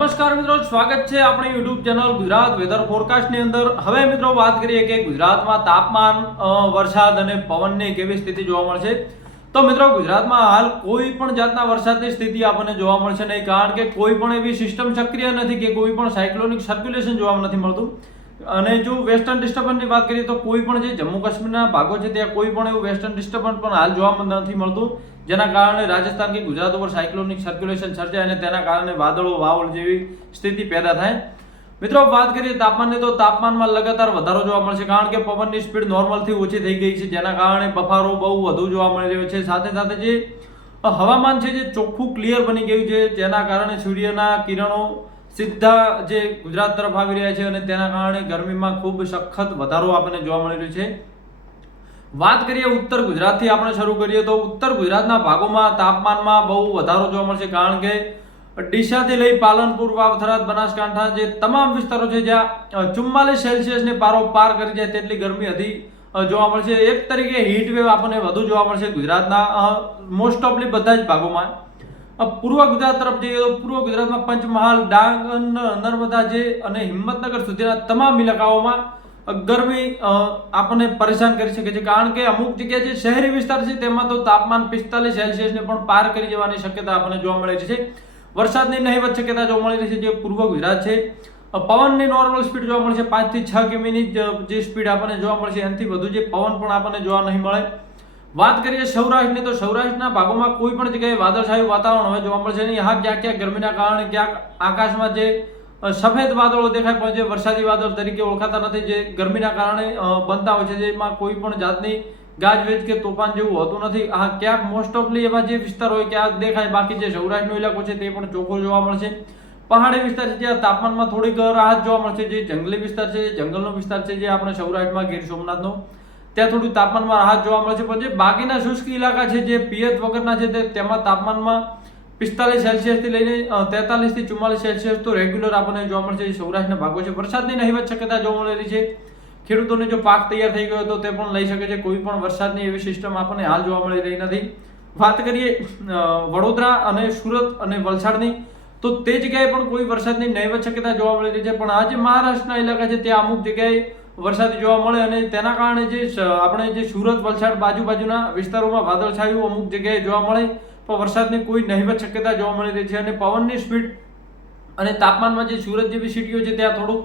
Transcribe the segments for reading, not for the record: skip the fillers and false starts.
નમસ્કાર મિત્રો, સ્વાગત છે આપણી યુટ્યુબ ચેનલ ગુજરાત વેધર ફોરકાસ્ટની અંદર। હવે મિત્રો વાત કરીએ કે ગુજરાતમાં તાપમાન, વરસાદ અને પવનની કેવી સ્થિતિ જોવા મળશે। તો મિત્રો ગુજરાતમાં હાલ કોઈ પણ જાતના વરસાદની સ્થિતિ આપણને જોવા મળશે નહીં, કારણ કે કોઈ પણ એવી સિસ્ટમ સક્રિય નથી કે કોઈ પણ સાયક્લોનિક સર્ક્યુલેશન જોવા નથી મળતું। અને જો વેસ્ટર્ન ડિસ્ટર્બન્સની વાત કરીએ તો કોઈ પણ જે જમ્મુ કાશ્મીરના ભાગો છે ત્યાં કોઈ પણ એવું વેસ્ટર્ન ડિસ્ટર્બન્સ પણ હાલ જોવા નથી મળતું, જેના કારણે રાજસ્થાન કે ગુજરાત ઉપર સાયક્લોનિક સર્ક્યુલેશન સર્જાય અને તેના કારણે વાદળો વાવળ જેવી સ્થિતિ પેદા થાય। મિત્રો વાત કરીએ તાપમાનની, તો તાપમાનમાં લગાતાર વધારો જોવા મળશે, કારણ કે પવનની સ્પીડ નોર્મલથી ઓછી થઈ ગઈ છે, જેના કારણે બફારો બહુ વધુ જોવા મળી રહ્યો છે। સાથે સાથે જે હવામાન છે જે ચોખ્ખું ક્લિયર બની ગયું છે, જેના કારણે સૂર્યના કિરણો સીધા જે ગુજરાત તરફ આવી રહ્યા છે અને તેના કારણે ગરમીમાં ખૂબ સખત વધારો આપણને જોવા મળી રહ્યો છે। વાત કરીએ ઉત્તર ગુજરાતથી આપણે શરૂ કરીએ તો ઉત્તર ગુજરાતના ભાગોમાં તાપમાનમાં બહુ વધારો જોવા મળશે, કારણ કે ડીસાથી લઈ પાલનપુર, વાવ-થરાદ, બનાસકાંઠા જે તમામ વિસ્તારો છે જ્યાં 44 સેલ્સિયસને પારો પાર કરી જાય તેટલી ગરમી હતી જોવા મળશે। એક તરીકે હીટ વેવ આપણને વધુ જોવા મળશે ગુજરાતના મોસ્ટ ઓફલી બધા જ ભાગોમાં। પૂર્વ ગુજરાત તરફ જઈએ તો પૂર્વ ગુજરાતમાં પંચમહાલ, ડાંગ, નર્મદા જે અને હિંમતનગર સુધીના તમામ ઇલાકાઓમાં ગરમી આપણને પરેશાન કરી શકે છે, કારણ કે અમુક જગ્યાએ જે શહેરી વિસ્તાર છે તેમાં તો તાપમાન 45 સેલ્સિયસને પણ પાર કરી જવાની શક્યતા આપણને જોવા મળે છે। વરસાદની નહીવત શક્યતા જોવા મળી રહી છે જે પૂર્વ ગુજરાત છે। પવનની નોર્મલ સ્પીડ જોવા મળશે 5 થી 6 કિમીની જે સ્પીડ આપણને જોવા મળશે, એનાથી વધુ જે પવન પણ આપણને જોવા નહીં મળે। વાત કરીએ સૌરાષ્ટ્રની, તો સૌરાષ્ટ્રના ભાગોમાં કોઈ પણ જગ્યાએ વાદળછાયું વાતાવરણ હવે જોવા મળશે નહીં। હા, ક્યાંક ક્યાંક ગરમીના કારણે ક્યાંક આકાશમાં જે સફેદ વાદળો દેખાય પણ જે વરસાદી વાદળ તરીકે ઓળખાતા નથી, જે ગરમીના કારણે બનતા હોય છે, જેમાં કોઈ પણ જાતની ગાજવીજ કે તોફાન જેવું હોતું નથી। હા, ક્યાંક મોસ્ટ ઓફલી એવા જે વિસ્તાર હોય ક્યાંક દેખાય, બાકી જે સૌરાષ્ટ્રનો ઇલાકો છે તે પણ ચોખ્ખો જોવા મળશે। પહાડી વિસ્તાર છે જ્યાં તાપમાનમાં થોડીક રાહત જોવા મળશે, જે જંગલી વિસ્તાર છે, જંગલનો વિસ્તાર છે જે આપણે સૌરાષ્ટ્રમાં ગીર સોમનાથનો, ત્યાં થોડું તાપમાનમાં રાહત જોવા મળશે। પણ જે બાકીના શુષ્ક ઇલાકા છે જે પિયત વગરના છે તેમાં તાપમાનમાં 45 સેલ્સિયસથી લઈને 43 થી 44 સેલ્સિયસ તો રેગ્યુલર આપણને જોવા મળશે સૌરાષ્ટ્રના ભાગો છે। વરસાદની નહીવત શક્યતા જોવા મળેલી છે। ખેડૂતોને જો પાક તૈયાર થઈ ગયો તો તે પણ લઈ શકે છે, કોઈ પણ વરસાદની એવી સિસ્ટમ આપણને હાલ જોવા મળી રહી નથી। વાત કરીએ વડોદરા અને સુરત અને વલસાડની, તો તે જગ્યાએ પણ કોઈ વરસાદની નહીવત શક્યતા જોવા મળી રહી છે, પણ આ જે મહારાષ્ટ્રના ઇલાકા છે ત્યાં અમુક જગ્યાએ વરસાદ જોવા મળે અને તેના કારણે જે આપણે જે સુરત, વલસાડ બાજુના વિસ્તારોમાં વાદળછાયું અમુક જગ્યાએ જોવા મળે, પણ વરસાદની કોઈ નહીવત શક્યતા જોવા મળી રહી છે। અને પવનની સ્પીડ અને તાપમાનમાં જે સુરત જેવી સિટીઓ છે ત્યાં થોડું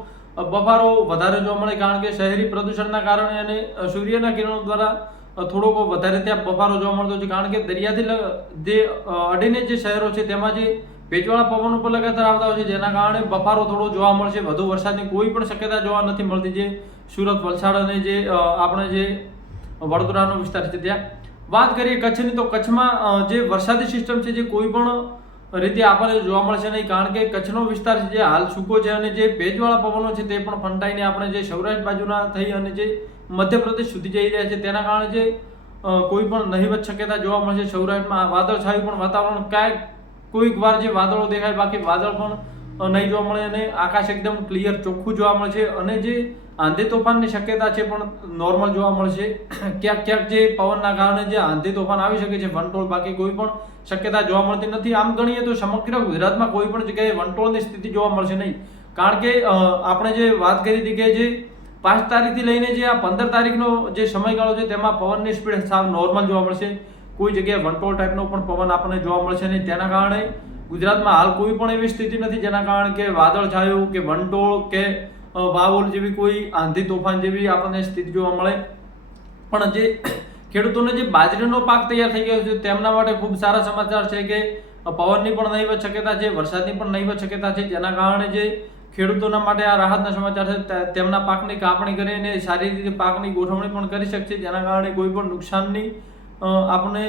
બફારો વધારે જોવા મળે, કારણ કે શહેરી પ્રદૂષણના કારણે અને સૂર્યના કિરણો દ્વારા થોડોક વધારે ત્યાં બફારો જોવા મળતો છે, કારણ કે દરિયાથી જે અડીને જે શહેરો છે તેમાં જે ભેજવાળા પવન ઉપર લગાતાર આવતા હોય છે, જેના કારણે બફારો થોડો જોવા મળશે। વધુ વરસાદની કોઈ પણ શક્યતા જોવા નથી મળતી જે સુરત, વલસાડ અને જે આપણે જે વડોદરાનો વિસ્તાર છે ત્યાં। વાત કરીએ કચ્છની, તો કચ્છમાં જે વરસાદી સિસ્ટમ છે જે કોઈ પણ રીતે આપણને જોવા મળશે નહીં, કારણ કે કચ્છનો વિસ્તાર છે જે હાલ સૂકો છે અને જે ભેજવાળા પવનો છે તે પણ ફંટાઈને આપણે જે સૌરાષ્ટ્ર બાજુના થઈ અને જે મધ્યપ્રદેશ સુધી જઈ રહ્યા છે, તેના કારણે જે કોઈ પણ નહીવત શક્યતા જોવા મળશે। સૌરાષ્ટ્રમાં વાદળછાયું પણ વાતાવરણ, ક્યાંક કોઈક વાર જે વાદળો દેખાય, બાકી વાદળ પણ નહીં જોવા મળે અને આકાશ એકદમ ક્લિયર ચોખ્ખું જોવા મળશે અને જે આંધી તોફાનની શક્યતા છે પણ નોર્મલ જોવા મળશે। ક્યાંક ક્યાંક જે પવનના કારણે જે આંધી તોફાન આવી શકે છે વંટોળ, બાકી કોઈ પણ શક્યતા જોવા મળતી નથી। આમ ગણીએ તો સમગ્ર ગુજરાતમાં કોઈ પણ જગ્યાએ વંટોળની સ્થિતિ જોવા મળશે નહીં, કારણ કે આપણે જે વાત કરી હતી કે જે 5 તારીખથી લઈને જે આ 15 તારીખનો જે સમયગાળો છે તેમાં પવનની સ્પીડ સાવ નોર્મલ જોવા મળશે, કોઈ જગ્યાએ વંટોળ ટાઈપનો પણ પવન આપણને જોવા મળશે નહીં। તેના કારણે ગુજરાતમાં હાલ કોઈ પણ એવી સ્થિતિ નથી જેના કારણે કે વાદળછાયું કે વંટોળ કે વાવોલ જેવી કોઈ આંધી તોફાન જેવી આપણને સ્થિતિ જોવા મળે। પણ જે ખેડૂતોને જે બાજરીનો પાક તૈયાર થઈ ગયો છે તેમના માટે ખૂબ સારા સમાચાર છે કે પવનની પણ નહીવત શક્યતા છે, વરસાદની પણ નહીવત શક્યતા છે, જેના કારણે જે ખેડૂતોના માટે આ રાહતના સમાચાર છે। તેમના પાકની કાપણી કરીને સારી રીતે પાકની ગોઠવણી પણ કરી શકશે, જેના કારણે કોઈ પણ નુકસાનની આપણને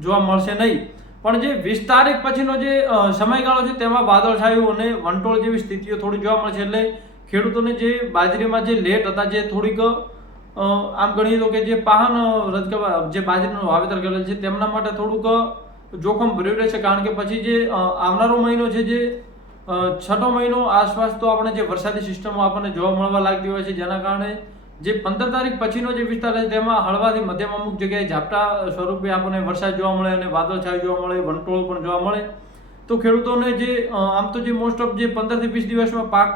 જોવા મળશે નહીં। પણ જે 20 તારીખ પછીનો જે સમયગાળો છે તેમાં વાદળછાયું અને વંટોળ જેવી સ્થિતિઓ થોડી જોવા મળશે, એટલે ખેડૂતોને જે બાજરીમાં જે લેટ હતા, જે થોડીક આમ ગણીએ તો કે જે પાહન જે બાજરીનું વાવેતર કરેલ છે તેમના માટે થોડુંક જોખમ ભર્યું રહેશે, કારણ કે પછી જે આવનારો મહિનો છે જે 6મો મહિનો આસપાસ તો આપણે જે વરસાદી સિસ્ટમો આપણને જોવા મળવા લાગતી હોય છે, જેના કારણે જે 15 તારીખ પછીનો જે વિસ્તાર છે તેમાં હળવાથી મધ્યમ અમુક જગ્યાએ ઝાપટા સ્વરૂપે આપણને વરસાદ જોવા મળે અને વાદળછાયું જોવા મળે, વંટોળ પણ જોવા મળે। તો ખેડૂતોને જે આમ તો જે મોસ્ટ ઓફ જે 15 થી 20 દિવસમાં પાક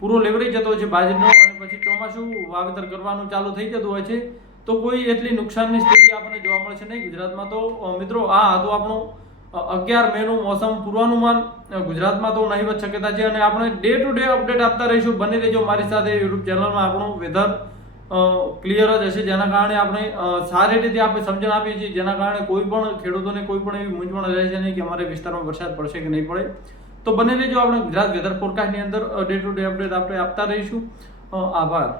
પૂરો લેવરાઈ જતો હોય છે બાજરીનો, અને પછી ચોમાસું વાવેતર કરવાનું ચાલુ થઈ જતું હોય છે, તો કોઈ એટલી નુકસાનની સ્થિતિ આપણને જોવા મળશે નહીં ગુજરાતમાં. તો મિત્રો આ હતું આપણું 11 મેનું મોસમ પૂર્વાનુમાન. ગુજરાતમાં તો નહીવત શક્યતા છે, અને આપણે ડે ટુ ડે અપડેટ આપતા રહીશું. બની રહેજો મારી સાથે યુટ્યુબ ચેનલમાં. આપણું વેધર ક્લિયર જ હશે, જેના કારણે આપણે સારી રીતે આપણે સમજણ આપીએ છીએ, જેના કારણે કોઈ પણ ખેડૂતોને કોઈ પણ એવી મૂંઝવણ રહેશે નહીં કે અમારે વિસ્તારમાં વરસાદ પડશે કે નહીં પડે. તો બની રહેજો આપણે ગુજરાત વેધર ફોરકાસ્ટની અંદર ડે ટુ ડે અપડેટ આપણે આપતા રહીશું. આભાર.